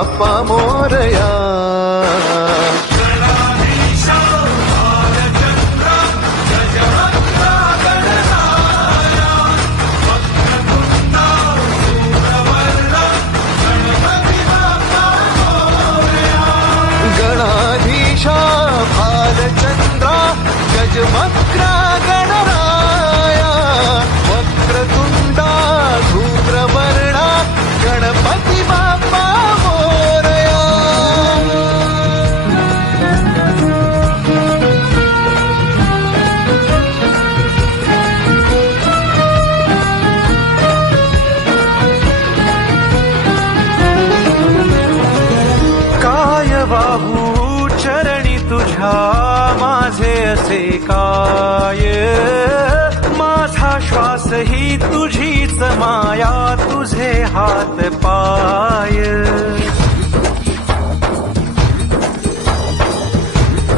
बाप्पा मोरया. गणाधीशा भालचंद्रा गजवक्रा गणराया वक्रतुंडा धूम्रवर्णा गणपती बाप्पा मोरया. काय बाहू चरणी तुझ्या माझे असे काय. माझा श्वास ही तुझीच माया तुझे हात पाय.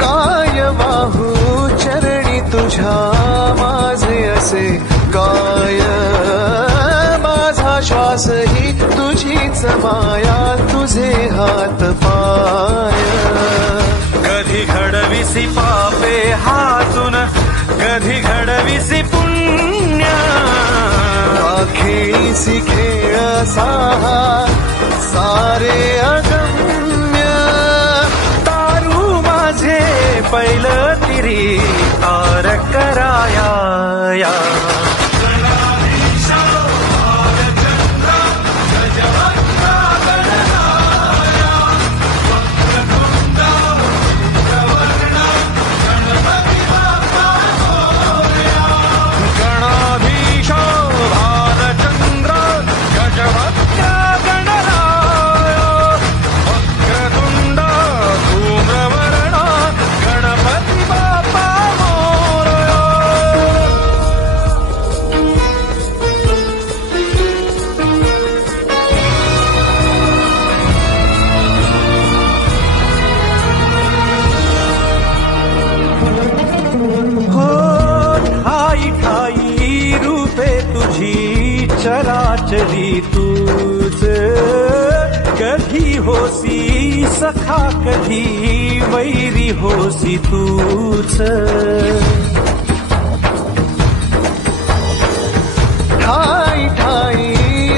काय बाहू चरणी तुझ्या माझे असे काय. माझा श्वास ही तुझीच माया तुझे हात पाय. कधी घडविसी पापे हातून कधी घडविसी पुण्य. खेळीसी खेळ साहा सारे अगम्य. तारू माझे पहिलं तिरी तार कराया. चराचरी तूच कधी होसी सखा कधी वैरी होसी तूच. ठाई ठाई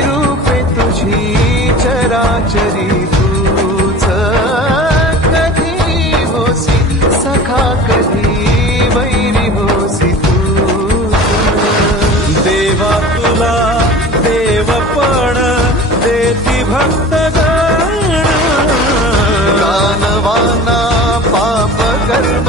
रूपे तुझी चराचरी तूच कधी होसी सखा कधी वैरी होसी तूच. देवा तुला देवपण देती भक्तगण. दानवाना पाप कर्म